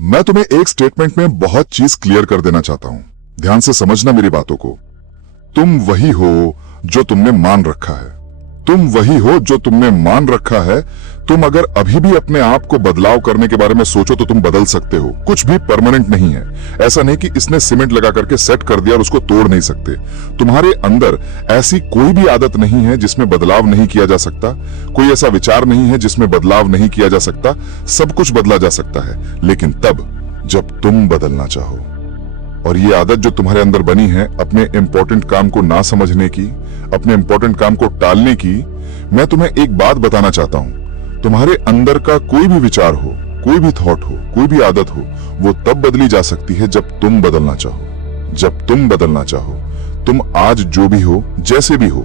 मैं तुम्हें एक स्टेटमेंट में बहुत चीज क्लियर कर देना चाहता हूं। ध्यान से समझना मेरी बातों को। तुम वही हो जो तुमने मान रखा है। तुम वही हो जो तुमने मान रखा है। तुम अगर अभी भी अपने आप को बदलाव करने के बारे में सोचो तो तुम बदल सकते हो। कुछ भी परमानेंट नहीं है। ऐसा नहीं कि इसने सीमेंट लगा करके सेट कर दिया और उसको तोड़ नहीं सकते। तुम्हारे अंदर ऐसी कोई भी आदत नहीं है जिसमें बदलाव नहीं किया जा सकता। कोई ऐसा विचार नहीं है जिसमें बदलाव नहीं किया जा सकता। सब कुछ बदला जा सकता है, लेकिन तब जब तुम बदलना चाहो। और ये आदत जो तुम्हारे अंदर बनी है अपने इंपॉर्टेंट काम को ना समझने की, अपने इंपॉर्टेंट काम को टालने की, मैं तुम्हें एक बात बताना चाहता हूं। तुम्हारे अंदर का कोई भी विचार हो, कोई भी थॉट हो, कोई भी आदत हो, वो तब बदली जा सकती है जब तुम बदलना चाहो। जब तुम बदलना चाहो। तुम आज जो भी हो, जैसे भी हो,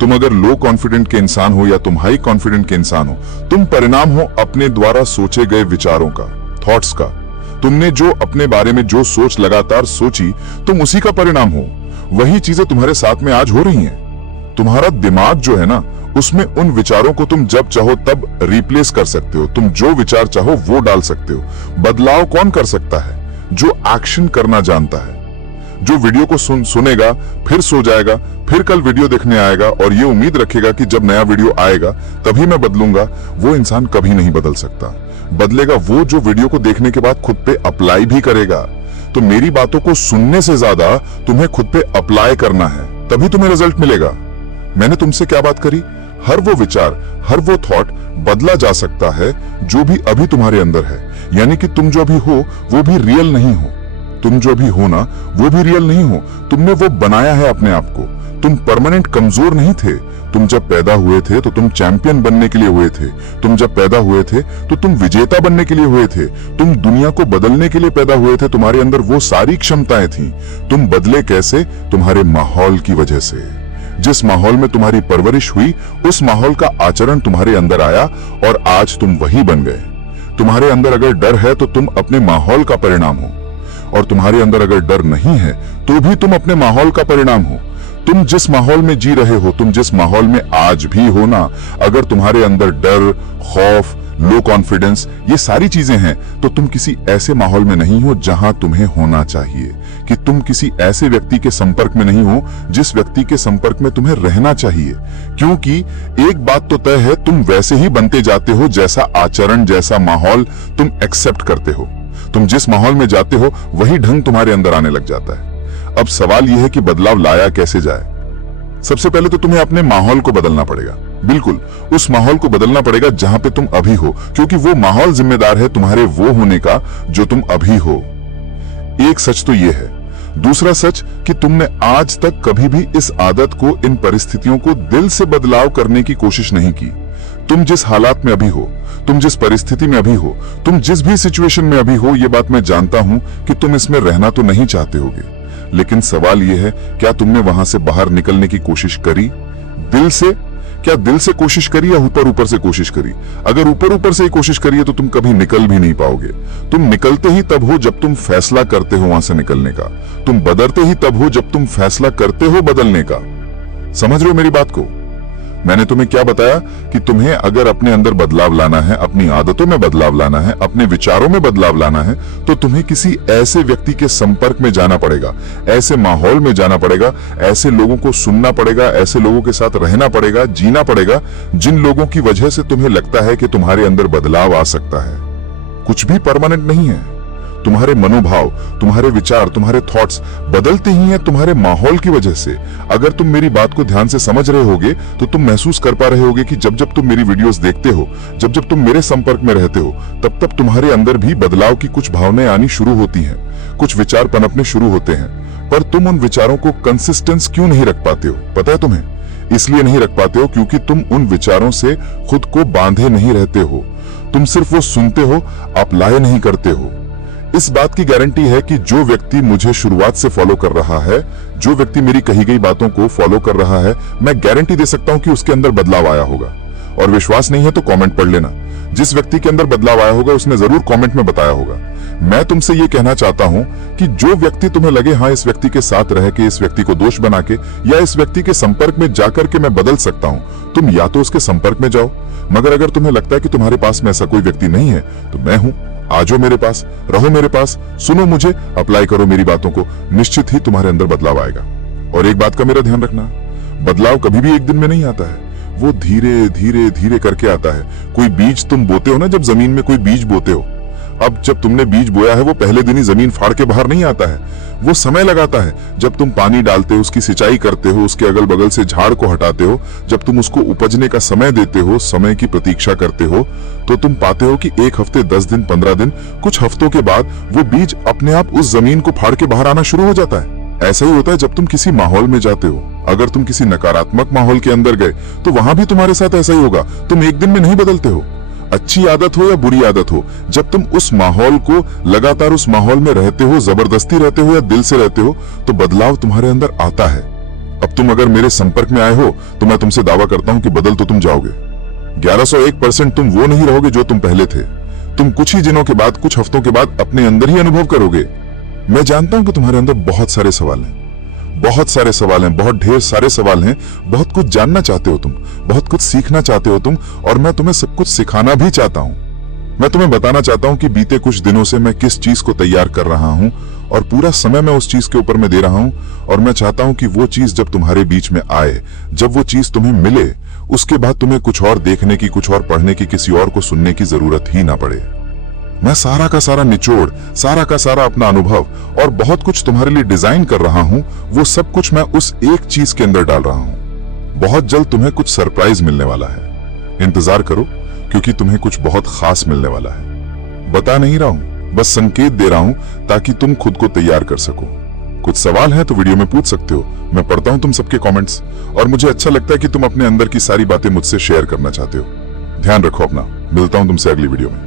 तुम अगर लो कॉन्फिडेंट के इंसान हो या तुम हाई कॉन्फिडेंट के इंसान हो, तुम परिणाम हो अपने द्वारा सोचे गए विचारों का, थॉट्स का। तुमने जो अपने बारे में जो सोच लगातार सोची, तुम उसी का परिणाम हो। वही चीजें तुम्हारे साथ में आज हो रही हैं। तुम्हारा दिमाग जो है ना, उसमें उन विचारों को तुम जब चाहो तब रिप्लेस कर सकते हो। तुम जो विचार चाहो वो डाल सकते हो। बदलाव कौन कर सकता है? जो एक्शन करना जानता है। जो वीडियो को सुनेगा, फिर सो जाएगा, फिर कल वीडियो देखने आएगा और ये उम्मीद रखेगा कि जब नया वीडियो आएगा तभी मैं बदलूंगा, वो इंसान कभी नहीं बदल सकता। बदलेगा वो जो वीडियो को देखने के बाद खुद पे अप्लाई भी करेगा। तो मेरी बातों को सुनने से ज्यादा तुम्हें खुद पे अप्लाई करना है, तभी तुम्हें रिजल्ट मिलेगा। मैंने तुमसे क्या बात करी? हर वो विचार, हर वो थॉट बदला जा सकता है जो भी अभी तुम्हारे अंदर है। यानी कि तुम जो अभी हो वो भी रियल नहीं हो। तुम जो भी हो ना, वो भी रियल नहीं हो। तुमने वो बनाया है अपने आप को। तुम परमानेंट कमजोर नहीं थे। तुम जब पैदा हुए थे तो तुम चैंपियन बनने के लिए हुए थे। तुम जब पैदा हुए थे तो तुम विजेता बनने के लिए हुए थे। तुम दुनिया को बदलने के लिए पैदा हुए थे। तुम्हारे अंदर वो सारी क्षमताएं थी। तुम बदले कैसे? तुम्हारे माहौल की वजह से। जिस माहौल में तुम्हारी परवरिश हुई, उस माहौल का आचरण तुम्हारे अंदर आया और आज तुम वही बन गए। तुम्हारे अंदर अगर डर है तो तुम अपने माहौल का परिणाम हो, और तुम्हारे अंदर अगर डर नहीं है तो भी तुम अपने माहौल का परिणाम हो। तुम जिस माहौल में जी रहे हो, तुम जिस माहौल में आज भी हो ना, अगर तुम्हारे अंदर डर, खौफ, लो कॉन्फिडेंस, ये सारी चीजें हैं, तो तुम किसी ऐसे माहौल में नहीं हो जहां तुम्हें होना चाहिए। कि तुम किसी ऐसे व्यक्ति के संपर्क में नहीं हो जिस व्यक्ति के संपर्क में तुम्हें रहना चाहिए। क्योंकि एक बात तो तय है, तुम वैसे ही बनते जाते हो जैसा आचरण, जैसा माहौल तुम एक्सेप्ट करते हो। तुम जिस माहौल में जाते हो वही ढंग तुम्हारे अंदर आने लग जाता है। अब सवाल यह है कि बदलाव लाया कैसे जाए। सबसे पहले तो तुम्हें अपने माहौल को बदलना पड़ेगा। बिल्कुल उस माहौल को बदलना पड़ेगा जहां पे तुम अभी हो, क्योंकि वो माहौल जिम्मेदार है तुम्हारे वो होने का जो तुम अभी हो। एक सच तो ये है। दूसरा सच कि तुमने आज तक कभी भी इस आदत को, इन परिस्थितियों को दिल से बदलाव करने की कोशिश नहीं की। तुम जिस हालात में अभी हो, तुम जिस परिस्थिति में अभी हो, तुम जिस भी सिचुएशन में अभी हो, ये बात मैं जानता हूं कि तुम इसमें रहना तो नहीं चाहते होगे। लेकिन सवाल यह है, क्या तुमने वहां से बाहर निकलने की कोशिश करी? दिल से? क्या दिल से कोशिश करी या ऊपर ऊपर से कोशिश करी? अगर ऊपर ऊपर से ही कोशिश करी है तो तुम कभी निकल भी नहीं पाओगे। तुम निकलते ही तब हो जब तुम फैसला करते हो वहां से निकलने का। तुम बदलते ही तब हो जब तुम फैसला करते हो बदलने का। समझ रहे हो मेरी बात को? मैंने तुम्हें क्या बताया कि तुम्हें अगर अपने अंदर बदलाव लाना है, अपनी आदतों में बदलाव लाना है, अपने विचारों में बदलाव लाना है, तो तुम्हें किसी ऐसे व्यक्ति के संपर्क में जाना पड़ेगा, ऐसे माहौल में जाना पड़ेगा, ऐसे लोगों को सुनना पड़ेगा, ऐसे लोगों के साथ रहना पड़ेगा, जीना पड़ेगा, जिन लोगों की वजह से तुम्हें लगता है कि तुम्हारे अंदर बदलाव आ सकता है। कुछ भी परमानेंट नहीं है। तुम्हारे मनोभाव, तुम्हारे विचार, तुम्हारे थॉट्स बदलते ही हैं तुम्हारे माहौल की वजह से। अगर तुम मेरी बात को ध्यान से समझ रहे होगे तो तुम महसूस कर पा रहे होगे कि जब जब तुम मेरी वीडियोस देखते हो, जब जब तुम मेरे संपर्क में रहते हो, तब तब तुम्हारे अंदर भी बदलाव की कुछ भावनाएं आनी शुरू होती हैं, कुछ विचार पनपने शुरू होते हैं। पर तुम उन विचारों को कंसिस्टेंस क्यों नहीं रख पाते हो? पता है तुम्हें? इसलिए नहीं रख पाते हो क्योंकि तुम उन विचारों से खुद को बांधे नहीं रहते हो। तुम सिर्फ वो सुनते हो, अप्लाई नहीं करते हो। इस बात की गारंटी है कि जो व्यक्ति मुझे शुरुआत से फॉलो कर रहा है, जो व्यक्ति मेरी कही गई बातों को फॉलो कर रहा है, मैं गारंटी दे सकता हूं कि उसके अंदर बदलाव आया होगा। और विश्वास नहीं है तो कमेंट पढ़ लेना। जिस व्यक्ति के अंदर बदलाव आया होगा उसने जरूर कमेंट में बताया होगा। मैं तुमसे ये कहना चाहता हूं कि जो व्यक्ति तुम्हें लगे हाँ इस व्यक्ति के साथ रह के, इस व्यक्ति को दोष बना के या इस व्यक्ति के संपर्क में जाकर के मैं बदल सकता हूं, तुम या तो उसके संपर्क में जाओ। मगर अगर तुम्हें लगता है कि तुम्हारे पास में ऐसा कोई व्यक्ति नहीं है तो मैं हूं, आ जाओ मेरे पास, रहो मेरे पास, सुनो मुझे, अप्लाई करो मेरी बातों को, निश्चित ही तुम्हारे अंदर बदलाव आएगा। और एक बात का मेरा ध्यान रखना, बदलाव कभी भी एक दिन में नहीं आता है, वो धीरे धीरे धीरे करके आता है। कोई बीज तुम बोते हो ना, जब जमीन में कोई बीज बोते हो, अब जब तुमने बीज बोया है वो पहले दिन ही जमीन फाड़ के बाहर नहीं आता है, वो समय लगाता है। जब तुम पानी डालते हो, उसकी सिंचाई करते हो, उसके अगल बगल से झाड़ को हटाते हो, जब तुम उसको उपजने का समय देते हो, समय की प्रतीक्षा करते हो, तो तुम पाते हो कि 1 हफ्ते, 10 दिन, 15 दिन, कुछ हफ्तों के बाद वो बीज अपने आप उस जमीन को फाड़ के बाहर आना शुरू हो जाता है। ऐसा ही होता है जब तुम किसी माहौल में जाते हो। अगर तुम किसी नकारात्मक माहौल के अंदर गए तो वहां भी तुम्हारे साथ ऐसा ही होगा। तुम एक दिन में नहीं बदलते हो, अच्छी आदत हो या बुरी आदत हो, जब तुम उस माहौल को लगातार उस माहौल में रहते हो, जबरदस्ती रहते हो या दिल से रहते हो, तो बदलाव तुम्हारे अंदर आता है। अब तुम अगर मेरे संपर्क में आए हो तो मैं तुमसे दावा करता हूं कि बदल तो तुम जाओगे। 1101% तुम वो नहीं रहोगे जो तुम पहले थे। तुम कुछ ही दिनों के बाद, कुछ हफ्तों के बाद अपने अंदर ही अनुभव करोगे। मैं जानता हूं कि तुम्हारे अंदर बहुत सारे सवाल हैं, बहुत सारे सवाल हैं, बहुत ढेर सारे सवाल हैं, बहुत कुछ जानना चाहते हो तुम, बहुत कुछ सीखना चाहते हो तुम, और मैं तुम्हें सब कुछ सिखाना भी चाहता हूं। मैं तुम्हें बताना चाहता हूं कि बीते कुछ दिनों से मैं किस चीज को तैयार कर रहा हूं और पूरा समय मैं उस चीज के ऊपर में दे रहा हूं। और मैं चाहता हूं कि वो चीज जब तुम्हारे बीच में आए, जब वो चीज तुम्हें मिले, उसके बाद तुम्हें कुछ और देखने की, कुछ और पढ़ने की, किसी और को सुनने की जरूरत ही ना पड़े। मैं सारा का सारा निचोड़, सारा का सारा अपना अनुभव और बहुत कुछ तुम्हारे लिए डिजाइन कर रहा हूं, वो सब कुछ मैं उस एक चीज के अंदर डाल रहा हूं। बहुत जल्द तुम्हें कुछ सरप्राइज मिलने वाला है, इंतजार करो, क्योंकि तुम्हें कुछ बहुत खास मिलने वाला है। बता नहीं रहा हूं, बस संकेत दे रहा हूं ताकि तुम खुद को तैयार कर सको। कुछ सवाल है तो वीडियो में पूछ सकते हो, मैं पढ़ता हूं तुम सबके कमेंट्स, और मुझे अच्छा लगता है कि तुम अपने अंदर की सारी बातें मुझसे शेयर करना चाहते हो। ध्यान रखो अपना, मिलता हूं तुमसे अगली वीडियो में।